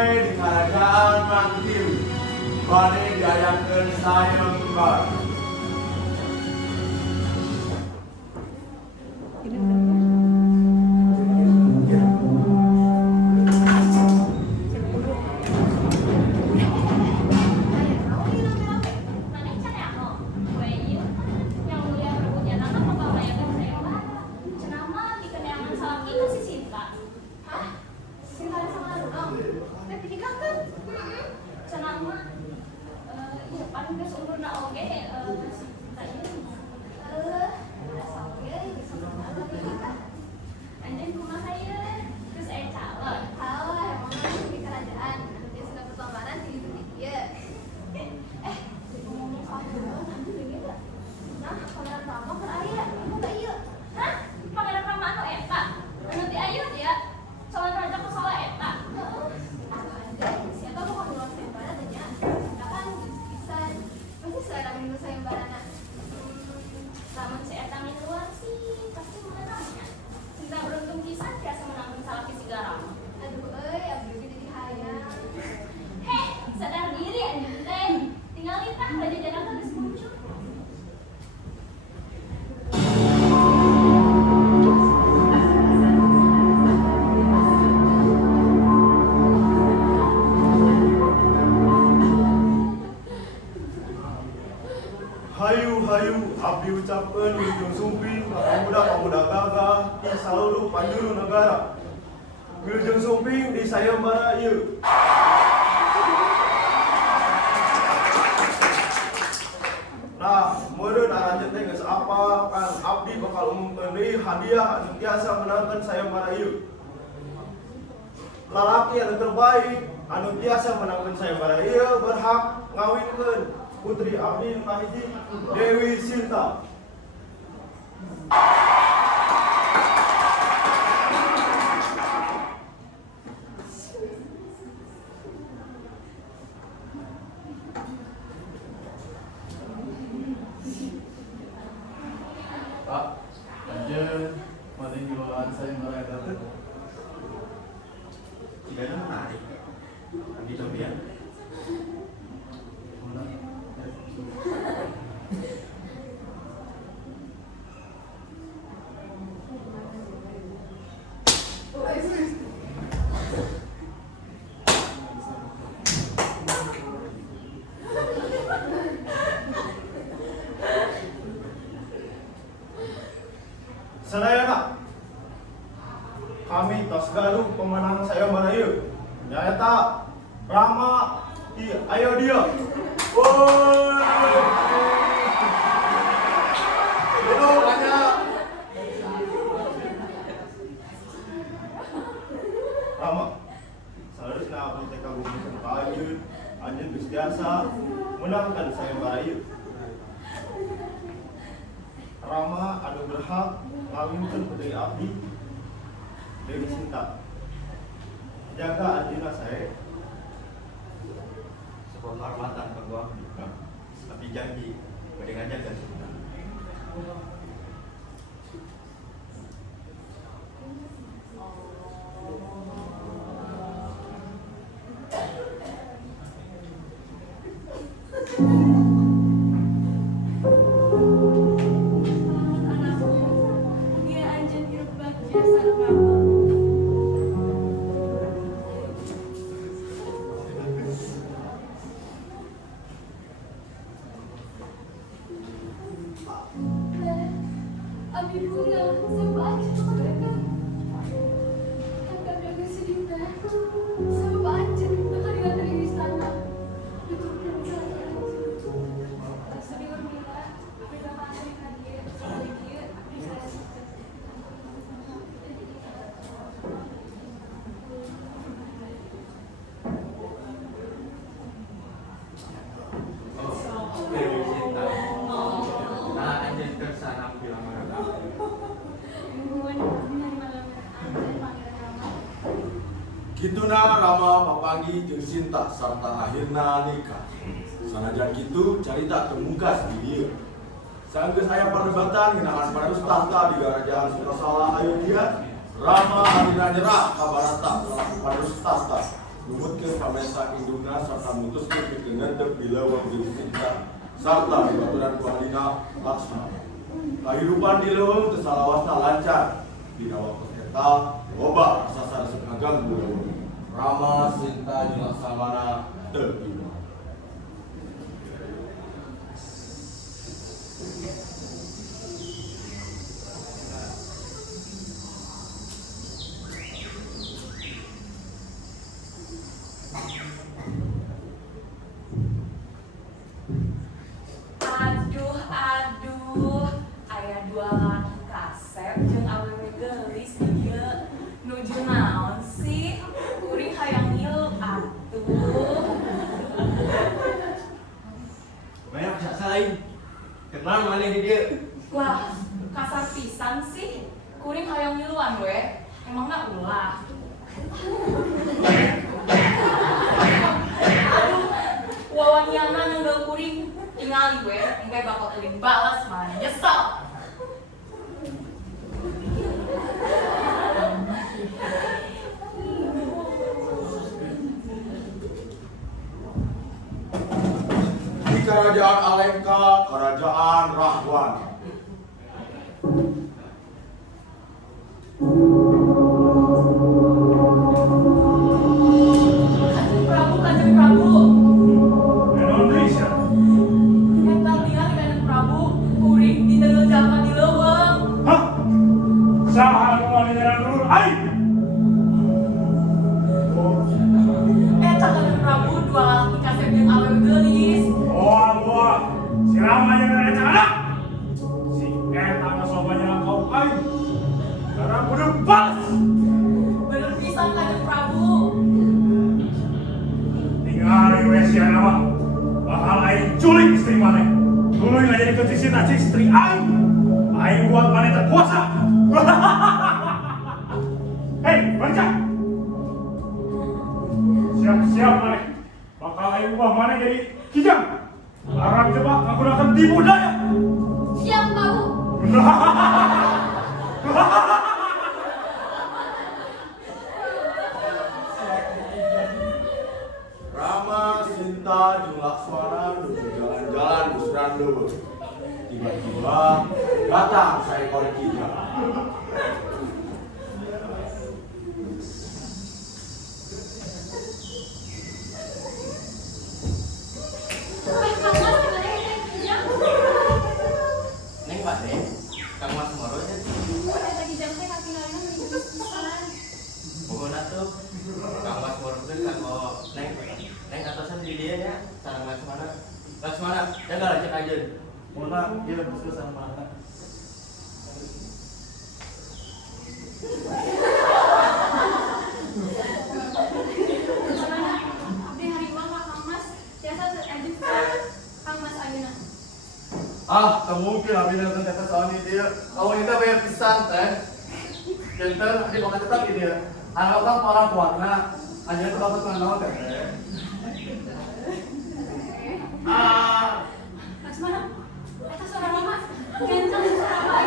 damai di kerajaan Mangkil. Bani diayakeun sayembara. Hayu abdi ucapkeun Wilujeng Sumping pemuda-pemuda gagah di saluruh panjuru negara. Wilujeng Sumping di sayembara ieu. Nah, meureun aranjeun teh geus apa kan abdi bakal umumkeun deui hadiah anu tiasa menangkan sayembara ieu. Lalaki anu terbaik anu tiasa menangkan sayembara ieu berhak ngawinkeun putri abdi kahiji Dewi Sinta. Pak, anjeun mending jualan sayembara eta teh. Tigana menarik. Abdi cobian. Sadayana kami tos galuh pemenang sayembara ieu. Nyaeta Rama di Ayodhya. Woi. Itu banyak. Rama, salerusna abdi teh kagungan ka anjeun. Anjeun geus biasa menangkan sayembara ieu. Rama anu berhak ngawinkeun putri abdi Dewi Sinta. Jaga anjeunna sae. Sebuah kehormatan kanggo abdi. Abdi janji bade ngajaga Sinta. Dewi Sinta. Nah, anjeun kersana bilang mana? Kituna Rama papanggi jeung Sinta sarta akhirna nikah. Sanajan kitu carita teu di dieu. Saenggeus aya perdebatan ngeunaan pareus tahta di Kerajaan Sukasala Ayodhya, Rama akhirna nyerah ka Barata pareus tahta. Lumutkeun pamesa indungna sarta mutuskeun pikeun bila wong jeung cinta sarta baturan ku alina laksana. Kehidupan di leuweung teu salawasna lancar. Dina waktu eta loba sasar saganggu leuweung. Rama Sinta jeung Laksamana teu ieu. Aduh, aya dua laki kasep jeung awewe geulis ieu. Nuju naon sih? Kuring hayang ngilu atuh. Banyak bisa lain. Kenal mana di dia? Wah, kasar pisan sih. Kuring hayang ngiluan we. Emangna ulah. Aduh, wawangiana nanggal kuring tingali we, engke bakal kuring balas mah nyesel. Di kerajaan Alengka, kerajaan Rahwan. Kanjeng Prabu. Indonesia. Eta tingali Kanjeng Prabu, kuring diteuleul jalma di leuweung. Hah? Saha anu ngadengeran dulur aing? Eta Kanjeng Prabu dua laki kasep jeung awewe geulis. Wah, si Rama yang ngeraca anak. Si Eta ngasobanya kau aing. Sekarang kudu balas. Bener pisan Kanjeng Prabu. Tinggal we si Rama. Bakal aing culik istri maneh. Tuluy ngajadikeun si Sinta istri aing. Aing buat maneh terkuasa. Hei, baca. Siap-siap maneh. Bakal aing ubah maneh jadi kijang. Arab coba menggunakan tipu daya. Siap, Prabu. Rama, Sinta, jeung Laksmana nuju jalan-jalan di Suran leuweung. Tiba-tiba datang seekor kijang. Neng Pak Deh, Kang Mas Moro nya. Mohon atuh. Kang Mas Moro teh kanggo neng atasan di dia nya, sareng Laksmana. Laksmana, jaga lanjut aja. Mona, dia geus sareng mana? Abdi harimau Kang Mas, jasa aju Kang Mas ayeuna. Ah, mungkin abi nonton kata soal ini dia. Kalau kita bayar pisan teh. Jantan di bakal tetap ini dia. Anak orang para kuatna, aja itu dapat naon teh. Ah, Laksmana, eta suara mama, kencang suara apa?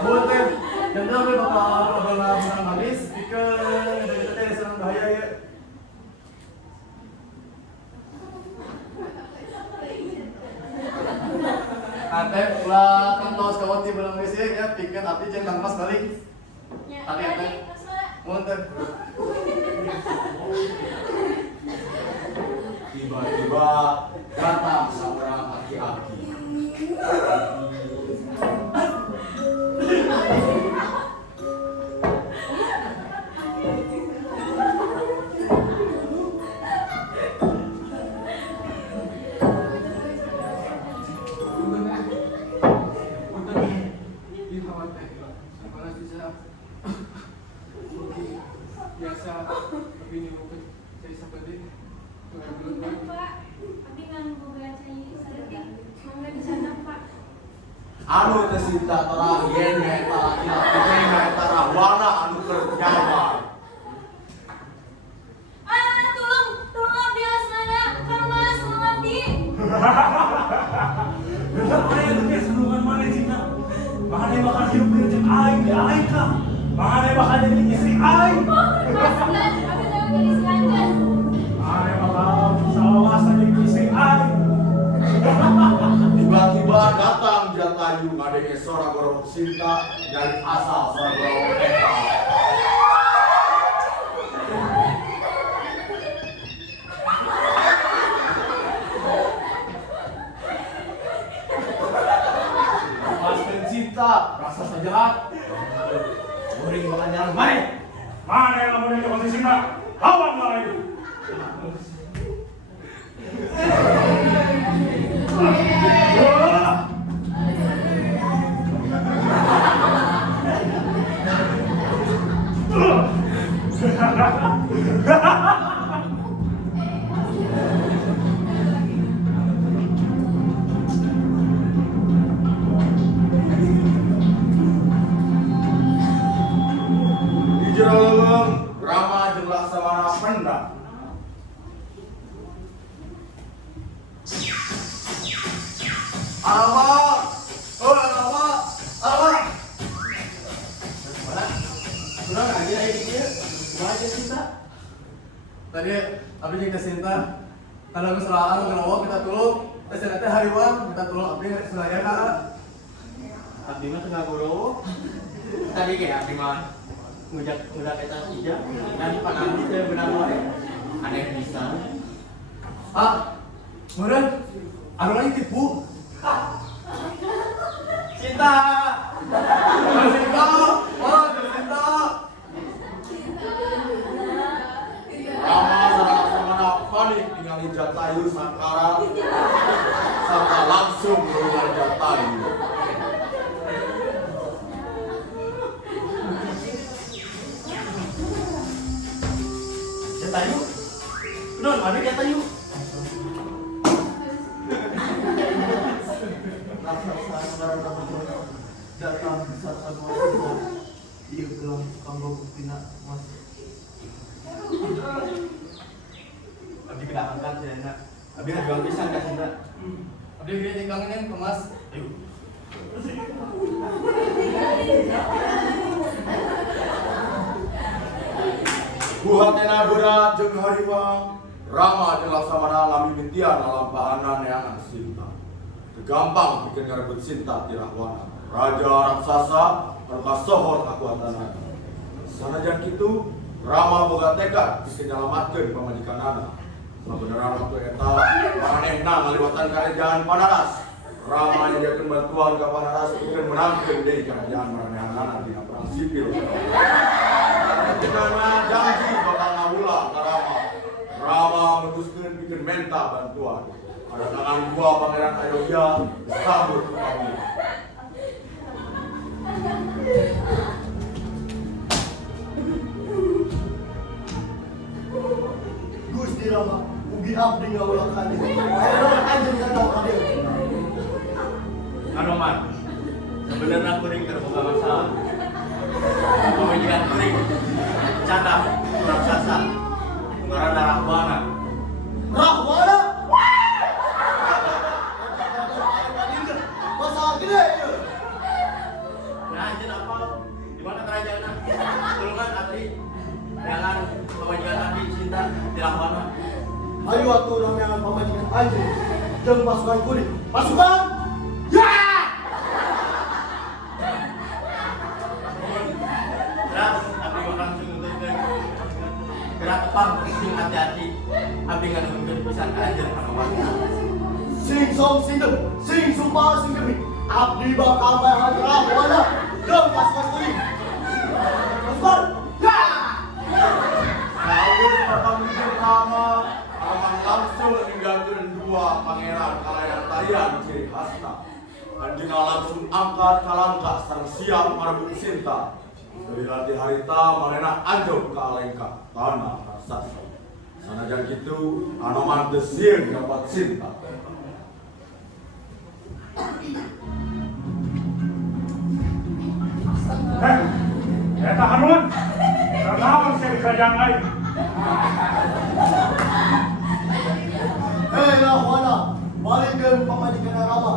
boleh. Jantan we bakal menang habis. Pikeun kita teh serang bahaya ya. Ate ulah kan tos kawati belum geus ya pikeun abdi jeung Kang Mas balik. Ya, Tapi jadi apa? Laksmana. Mun teh. Tiba-tiba datang seorang aki-aki. Biasa, tapi ini mungkin saya seperti Pak, abdi nganggo cai saeutik, mangga disana Pak. Anu teh Sinta tara yen eta laki-laki teh eta Rahwana anu keur nyawa. Tolong abdi Laksmana, Kang Mas, tolong abdi. Ayo lu kayak senungan mana Cina. Mana bakal hidup di rezeki aing di aing kah. Mana bakal jadi istri ay? Pastikan, kami tahu jadi si Anjan. Mana bakal salawasan jadi istri ay? Tiba-tiba datang Jatayu ngadenge seorang gorong Sinta dari asal seorang gorong Eka. Lepaskan cinta, rasa sejahat. Kuring bakal jalan main. Mana yang mau jadi posisi cinta? Lawan lagi. Di jero leuweung Rama jeung Laksamana pendam. Alamak! Oh, alamak! Alamak! Sudah aja ini dia. Wajah Sinta. Tadi abdi jeung ke Sinta. Kalau kesalahan kenapa kita tulung. Ternyata hariwan kita tulung abdi selayana. Abdi mah tengah guru. Tadi kayak abdi mah ngujak eta ija dan panamdi teh benar wae. Aneh pisan. Ah, meureun anu lain tipu. Cinta. Sinta, oh Sinta. Rama sareng Laksamana panik ningali Jatayu Sangkara serta langsung meluar Jatayu. Jatayu. Non, mana Jatayu? Datang satu orang dia bilang kamu buktina mas. Abdi kena angkat ya enak. Abdi jual pisan ka Sinta. Abdi dia tinggalin ke mas. Ayo. Buhatena berat jeung hariwang, Rama jeung Laksamana ngami mintian lalampahanan neangan Sinta. Gampang bikin ngarebut Sinta ti Rahwana. Raja raksasa anu kasohor kakuatanana. Sanajan kitu, Rama boga tekad bisa nyalamatkeun pamajikanana. Sabenerana waktu eta manehna ngaliwatan karajaan Panaras. Rama nyadiakeun bantuan ka Panaras pikeun menangkeun deui karajaan maranehanana dina perang sipil. Ketika janji bakal ngawula ka Rama. Rama memutuskeun pikeun menta bantuan. Ada tangan dua Pangeran Ayodhya disambut ku kami. Gusti Rama, ugi abdi ngawula kade. Ayo anjeun kana kade. Anoman. Sebenarnya kuring keur boga masalah. Pemajikan kuring catat raksasa. Ngaranna Rahwana. Rahwana. Masalah gede ieu. Nah, anjeun apa? Di mana kerajaanna? Tulungan abdi. Jangan pemajikan abdi Sinta di Rahwana. Ayo atuh ramean pamajikan anjeun jeung pasukan kuring. Pasukan! Ya! Terus abdi mah langsung nuntunkeun gerak tepang sing hati-hati. Abdi nganungkeun pisan ka anjeun Anoman. Sing song sing dem, sing sumpah sing demi. Abdi bakal bahan Rahwana jeung pasukan kuring. Pasukan! Ya! Saur pertama Rama, Rama langsung ninggalkeun dua pangeran kalayan tarian ciri khasna. Anjeunna langsung angkat kalangka sareng siap marebut Sinta. Dari hati harita manehna anjog ka Alengka, tanah raksasa. Sanajan kitu, Anoman teu sieun dapat Sinta. Eta Hanuman. Ranaon sing kerajaan aing. Hei Rahwana, balikkeun pamajikan Rama.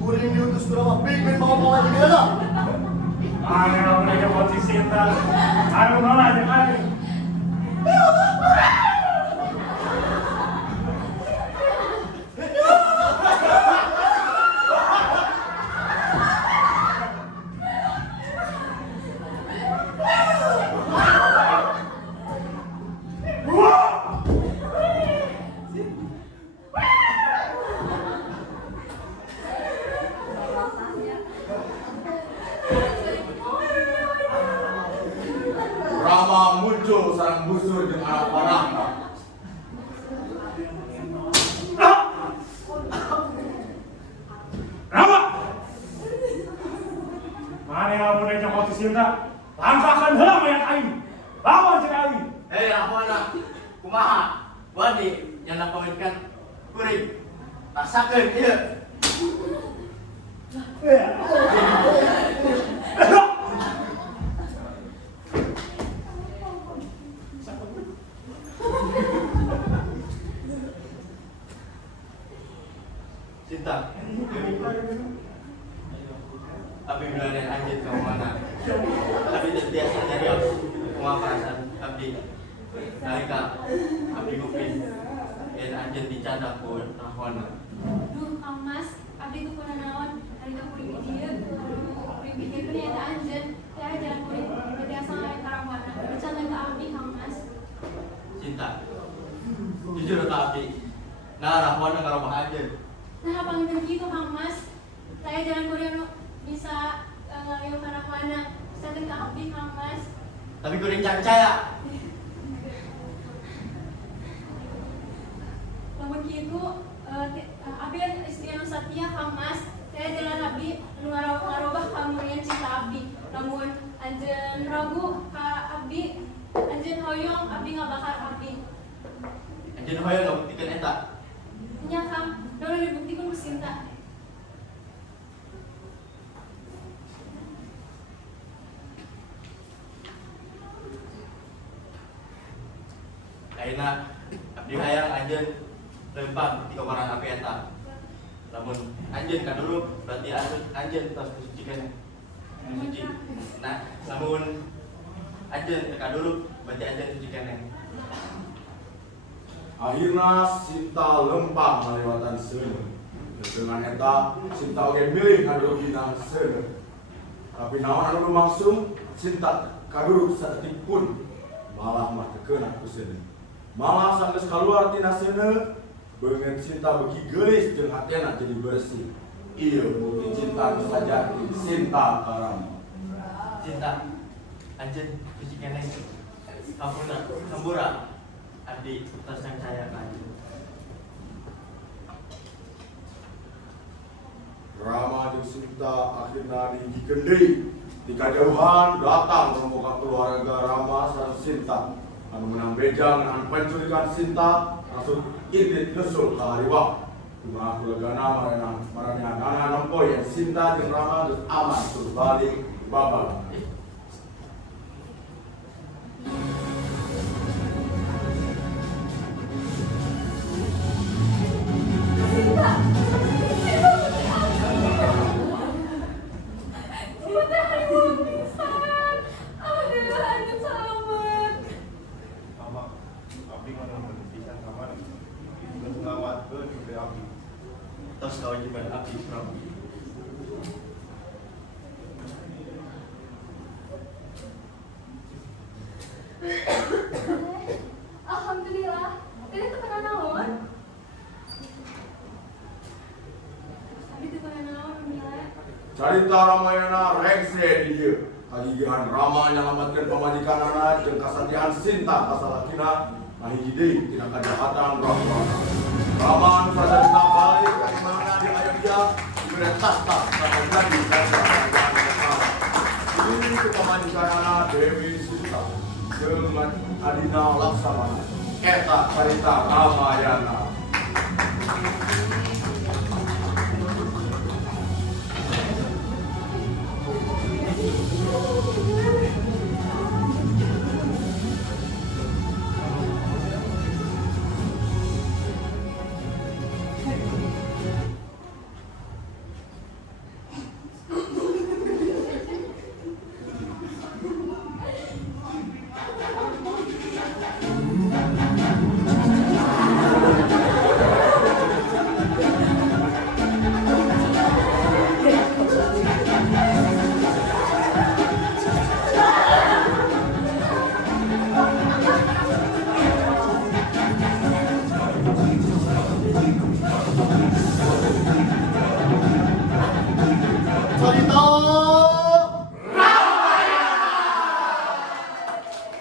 Kuring diutus ku Rama pikeun bawa pamajikanna. Mana mereka posisi Sinta? Aku nolak aja kan. Rama muncul sarang busur dengan anak panahnya. Rama! Mana yang mereka posisi Sinta? Langkahkan heula mayat aing. Bawa cek aing. Hei, Rahwana, kumaha? Wani yang nak komitkan kuring. Rasakeun ieu. Cinta. Abi bilangin anjir kamu mana? Abi biasa nyarios. Kumaha perasaan abdi? Nalika abdi ngupin. Dan anjir dicanda ku Rahwana. Duh, Kang Mas, abdi tuh pernah naon, hari ke kuring di dia, kuring di dia punya ada anjen, saya jalan kuring, berarti asal ada karamana, bercanda ke abdi, Kang Mas. Cinta. Jujur ke abdi. Nah, Rahwana ngarobah anjir. Nah, apa ngerti gitu, Kang Mas? Saya jalan kuring bisa ngalayo karamana, bercanda ke abdi, Kang Mas. Tapi kuring cancaya. Namun gitu, abdi kan istri yang setia, Kang Mas. Saya jalan abdi, ngarobah kamurian cinta abdi. Namun anjen ragu ka abdi, anjen hoyong abdi ngabakar abdi. Anjir hoyong ngebuktikan eta. Nya Kang, udah dibuktikan ku Sinta. Ayeuna abdi hayang anjeun lempang di komaran api eta. Lamun anjeun kaduruk berarti anjeun tos disucikan. Suci. Nah, lamun anjeun kaduruk berarti anjeun sucikan. Akhirna Sinta lempang melewatan seuneu. Dengan eta Sinta oge milih ngadurugina seuneu. Tapi naon anu lumangsung Sinta kaduruk saeutik pun malah mah teu keuna ku seuneu. Malah sanggeus kaluar tina seuneu beungeun Sinta beuki geulis jeung hatena jadi bersih. Ieu bukti cinta nu sajati Sinta ka Rama. Cinta anjeun sucikan. Ampuna sembura abdi tos sancaya ka anjeun. Rama jeung Sinta akhirna diingigkeun deui. Di kajauhan datang rombongan keluarga Rama sareng Sinta. Anu menang beja ngan penculikan Sinta langsung indit nyusul ka hariwang. Kumaha kulegana maranehanana nempo yang Sinta jeung Rama geus aman tur balik babak. Tos kewajiban abdi Prabu. Alhamdulillah, ini tuh pernah naon? Abdi tuh pernah naon, Mila? Carita Ramayana rengse di dieu. Kagigihan Rama nyalametkeun pamajikanana jeung kasatian Sinta kasalakina mahiji deui tina kajahatan Rahwana. Rama anu sajarna balik ka dimana di Ayodhya diberi tahta sareng jadi raja kerajaan Mekah. Ini ku pamajikanana Dewi Sinta jeung adina Laksamana. Eta carita Ramayana.